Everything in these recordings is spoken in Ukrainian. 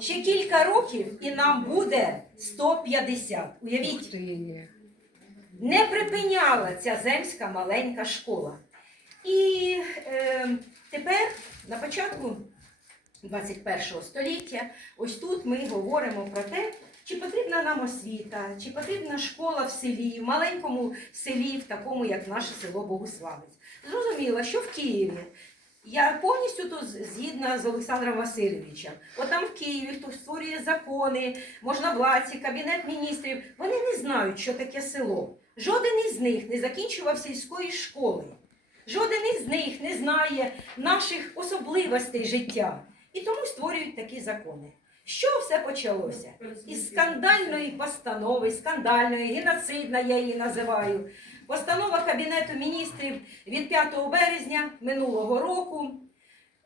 Ще кілька років і нам буде 150. Уявіть, не припиняла ця земська маленька школа. І е, тепер, на початку 21 століття, ось тут ми говоримо про те, чи потрібна нам освіта, чи потрібна школа в селі, в маленькому селі, в такому, як наше село Богуславець. Зрозуміло, що в Києві. Я повністю тут згідна з Олександром Васильовичем. От там в Києві хто створює закони, можновладці, кабінет міністрів. Вони не знають, що таке село. Жоден із них не закінчував сільської школи. Жоден із них не знає наших особливостей життя. І тому створюють такі закони. Що все почалося? Із скандальної постанови, скандальної, геноцидна я її називаю. Постанова Кабінету міністрів від 5 березня минулого року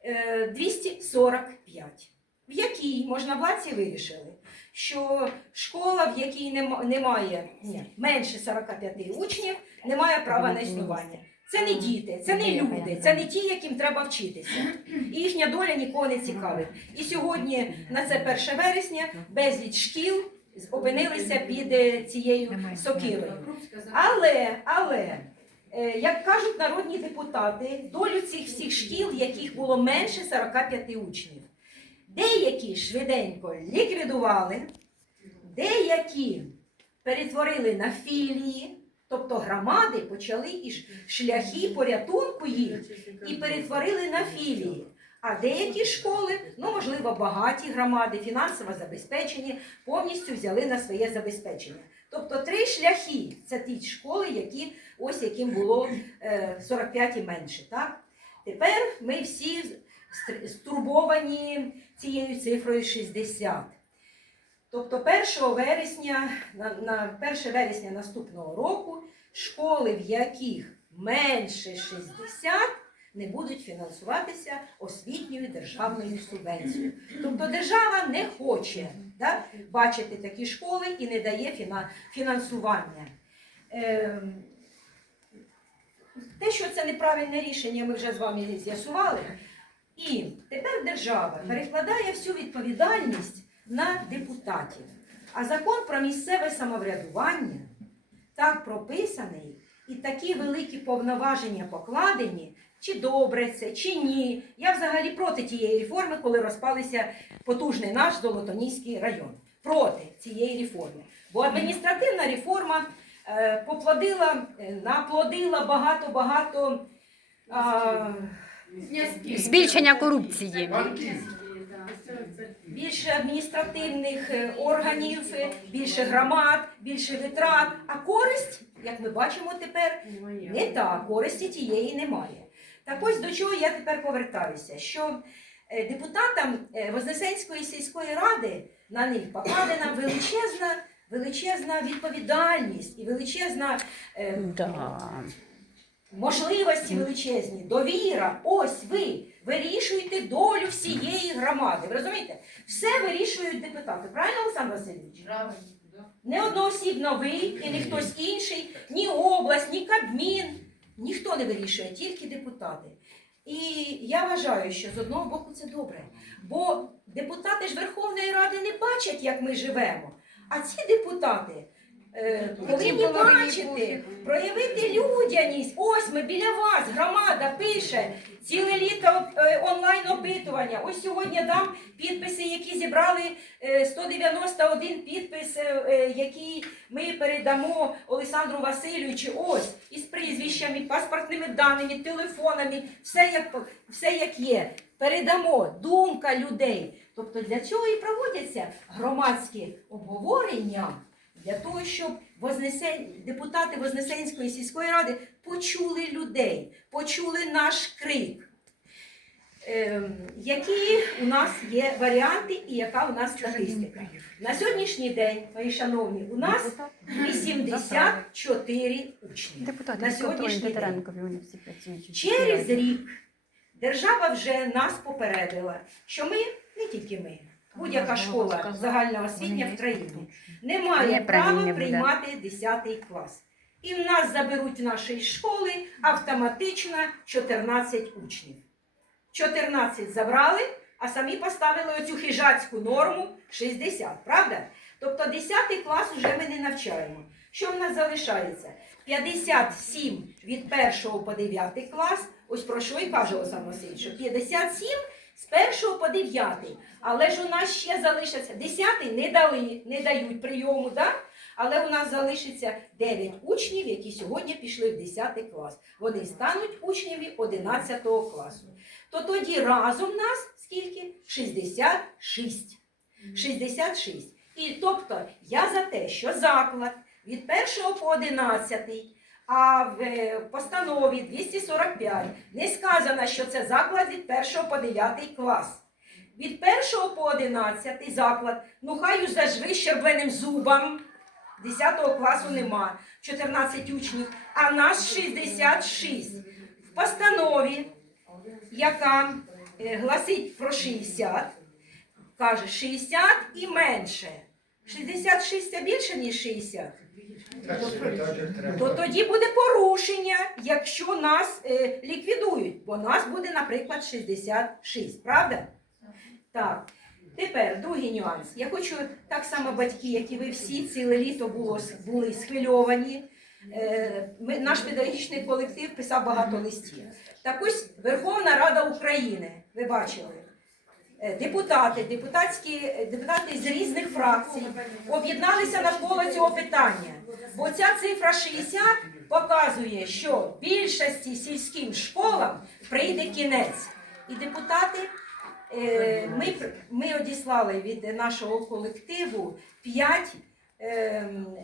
е, 245, в якій можновладці вирішили, що школа, в якій немає менше 45 учнів, не має права на існування. Це не діти, це не люди, це не ті, яким треба вчитися. І їхня доля нікого не цікавить. І сьогодні, на це 1 вересня, безліч шкіл опинилися під цією сокирою. Але, але, е, як кажуть народні депутати, долю цих всіх шкіл, яких було менше 45 учнів, деякі швиденько ліквідували, деякі перетворили на філії, тобто громади почали і шляхи порятунку їх і перетворили на філії. А деякі школи, ну можливо, багаті громади, фінансово забезпечені, повністю взяли на своє забезпечення. Тобто три шляхи це ті школи, які ось яким було е, 45 і менше. Так? Тепер ми всі стурбовані цією цифрою 60. Тобто 1 вересня, на 1 вересня наступного року школи, в яких менше 60, не будуть фінансуватися освітньою державною субвенцією. Тобто держава не хоче да, бачити такі школи і не дає фінансування. Ем, те, що це неправильне рішення, ми вже з вами з'ясували. І тепер держава перекладає всю відповідальність на депутатів. А закон про місцеве самоврядування так прописаний, і такі великі повноваження покладені, чи добре це, чи ні. Я взагалі проти тієї реформи, коли розпалися потужний наш Золотоніський район. Проти цієї реформи. Бо адміністративна реформа е, поплодила, е, наплодила багато-багато. а, Збільшення корупції. більше адміністративних е, органів, е, більше громад, більше витрат. А користь, як ми бачимо тепер, не та користі тієї немає. Так ось до чого я тепер повертаюся, що е, депутатам е, Вознесенської сільської ради на них покладена величезна, величезна відповідальність і величезна е, Да. можливості величезні, довіра. Ось ви вирішуєте долю всієї громади. Ви розумієте? Все вирішують депутати. Правильно, Олександр Васильович? Не одноосібно ви і не хтось інший, ні область, ні Кабмін. Ніхто не вирішує, тільки депутати. І я вважаю, що з одного боку це добре. Бо депутати ж Верховної Ради не бачать, як ми живемо. А ці депутати повинні бачити, проявити людяність. Ось ми біля вас, громада пише ціле літо е, онлайн опитування. Ось сьогодні дам підписи, які зібрали е, 191 підпис, е, е, який ми передамо Олександру Васильовичу. Ось із прізвищами, паспортними даними, телефонами, все як, все як є. Передамо думка людей. Тобто для цього і проводяться громадські обговорення. Для того, щоб Вознесен... депутати Вознесенської сільської ради почули людей, почули наш крик. Ем, які у нас є варіанти і яка у нас статистика? На сьогоднішній день, мої шановні, у нас 84 учні. Депутати На сьогоднішній день. Через рік держава вже нас попередила, що ми, не тільки ми, будь-яка школа загальноосвітня в країні не має права приймати 10 клас. І в нас заберуть в нашої школи автоматично 14 учнів. 14 забрали, а самі поставили оцю хижацьку норму 60, правда? Тобто 10 клас вже ми не навчаємо. Що в нас залишається? 57 від 1 по 9 клас. Ось про що і каже Олександр Васильович, що 57 з 1 по 9. Але ж у нас ще залишиться 10 не дали, не дають прийому, да? але у нас залишиться 9 учнів, які сьогодні пішли в 10 клас. Вони стануть учнями 11 класу. То тоді разом нас скільки? 66. 66. І тобто я за те, що заклад від 1 по 11, а в е, постанові 245 не сказано, що це заклад від 1 по 9 клас. Від 1 по 11 заклад, ну хай уже ж вищербленим зубам. 10 класу нема, 14 учнів, а нас 66. В постанові, яка е, гласить про 60, каже 60 і менше. 66 це більше, ніж 60. То тоді буде порушення, якщо нас е, ліквідують, бо нас буде, наприклад, 66, правда? Так. Тепер другий нюанс. Я хочу так само батьки, як і ви всі, ціле літо було, були схвильовані. Е, Ми, наш педагогічний колектив писав багато листів. Так ось Верховна Рада України, ви бачили, депутати, депутатські, е, депутати з різних фракцій об'єдналися навколо цього питання. Бо ця цифра 60 показує, що більшості сільським школам прийде кінець. І депутати, е, ми, ми одіслали від нашого колективу 5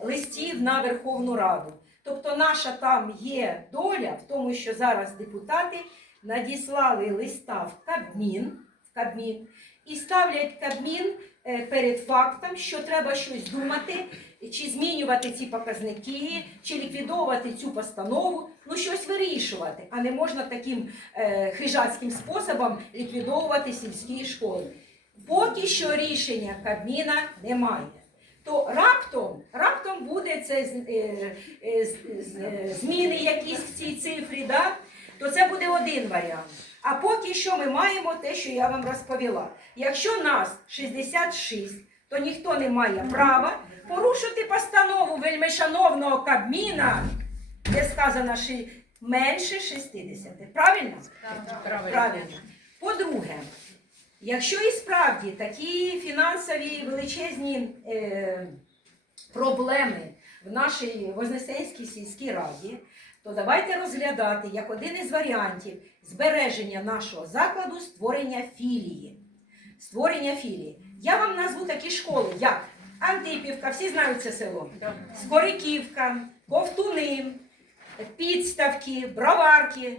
листів на Верховну Раду. Тобто наша там є доля в тому, що зараз депутати надіслали листа в Кабмін, Кабмін і ставлять Кабмін е, перед фактом, що треба щось думати, чи змінювати ці показники, чи ліквідовувати цю постанову, ну щось вирішувати, а не можна таким е, хижацьким способом ліквідовувати сільські школи. Поки що рішення Кабміна немає. То раптом, раптом буде це е, зміни якісь в цій цифрі, да? то це буде один варіант. А поки що ми маємо те, що я вам розповіла. Якщо нас 66, то ніхто не має права порушити постанову вельмишановного Кабміна, де сказано що менше 60. Правильно? Правильно. По-друге, якщо і справді такі фінансові величезні е, проблеми в нашій Вознесенській сільській раді, то давайте розглядати як один із варіантів збереження нашого закладу створення філії. Створення філії. Я вам назву такі школи, як Антипівка, всі знають це село, Скориківка, Ковтуни, Підставки, Броварки,